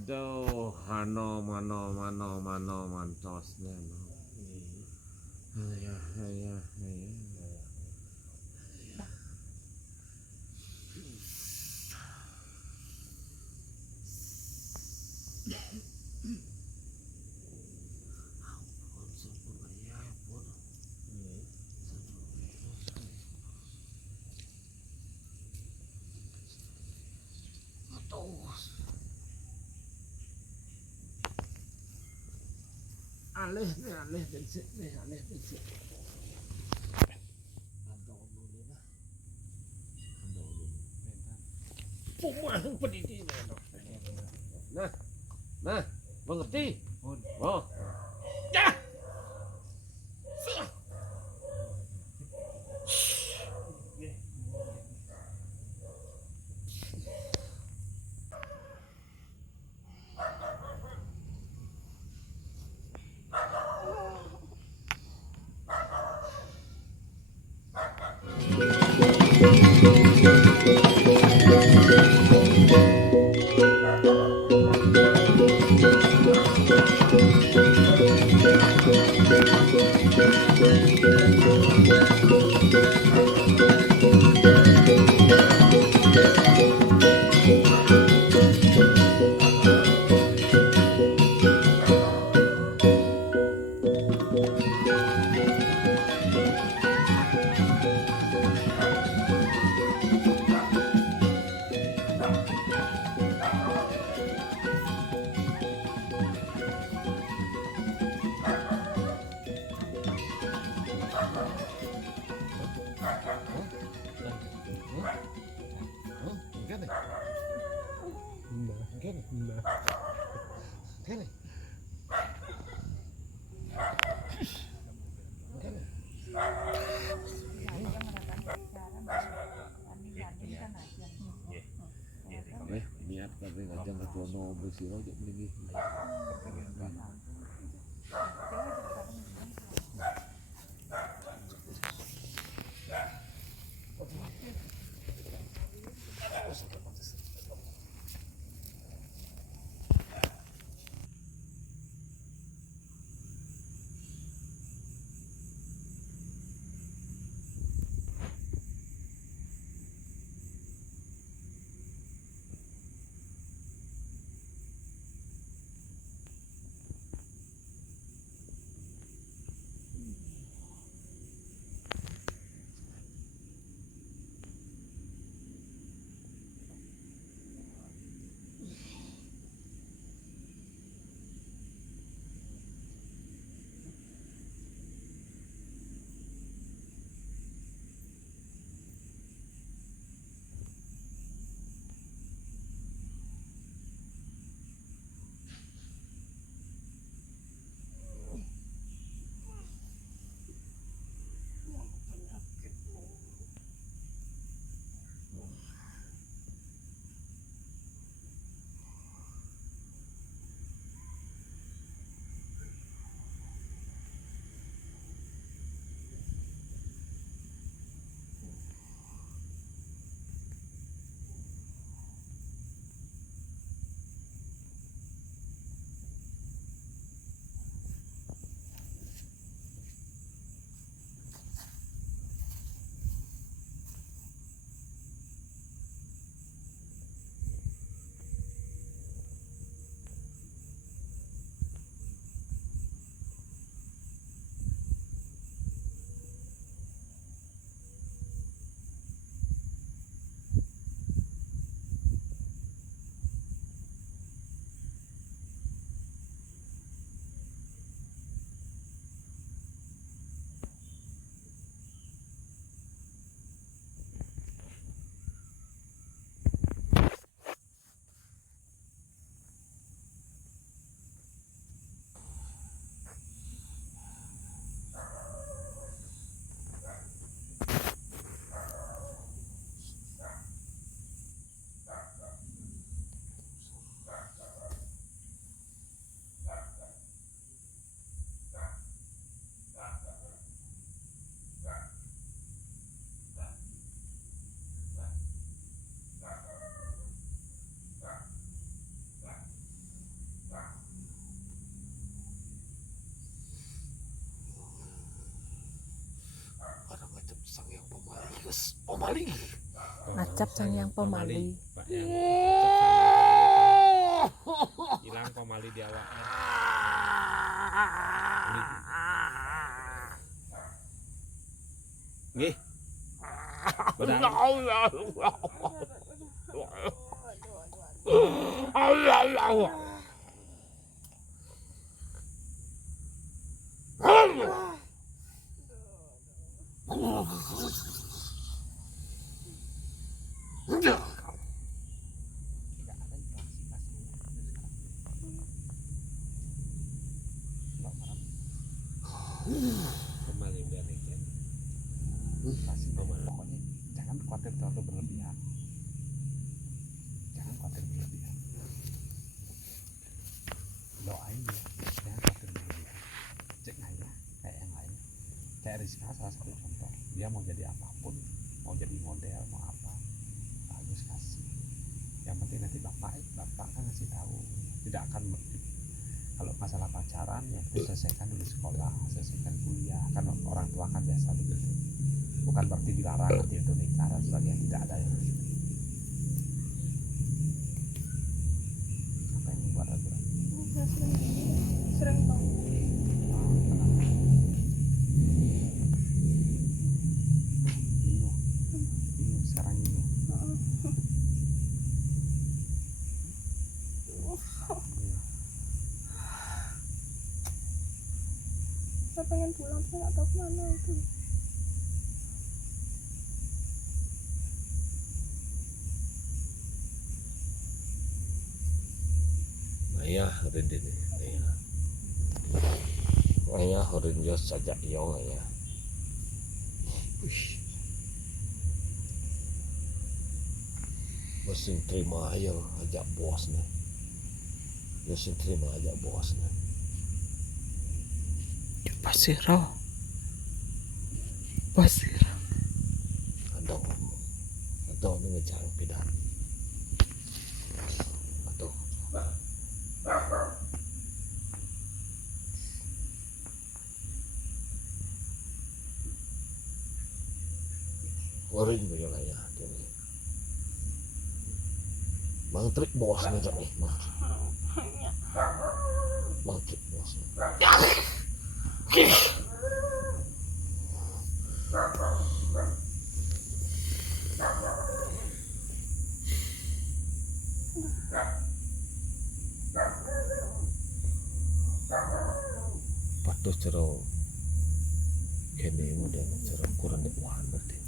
Aduh, mano mantosnya no. Ya. Alih bensin nih, alih bensin. Pumah pendidik nah, mengerti? Oh, ya. Niat tapi ngajak ketuano bersih aja begini. pemali. Ngacap sang yang pemali. Pak yang hilang pemali di awaknya. Nggih. Bedang. Pemali biar nih. Kasih pemali. Pokoknya jangan khawatir terlalu berlebihan. Jangan khawatir berlebihan. Doain dia, jangan khawatir berlebihan. Cek aja kayak yang lain. Kayak Rizka salah satu contoh. Dia mau jadi apapun, mau jadi model, mau apa, bagus kasih. Yang penting nanti bapak kan ngasih tahu. Tidak akan kalau masalah pacaran ya itu selesaikan dulu sekolah, selesaikan kuliah. Kan orang tua kan biasa begitu. Bukan berarti dilarang nanti untuk nikah dan sebagainya, tidak ada yang begitu. Apa yang membuat ragu-ragu? Sering bang. Bingung sekarang ini. Saya pengen pulang, saya nggak tahu kemana itu. Ayah rindu ni, ayah. Ayah rindu saja yang ayah. Mesti terima ayah ajak bos ni. Mesti terima ajak bos ni. Pasir roh. Pasir. Ada ni ngejar pidan. Ada. Warin mo yung ayah. Mang trik bos ni tak ni. Mang trik bos ni. Patus cero kene model cero kurang dekuan berarti.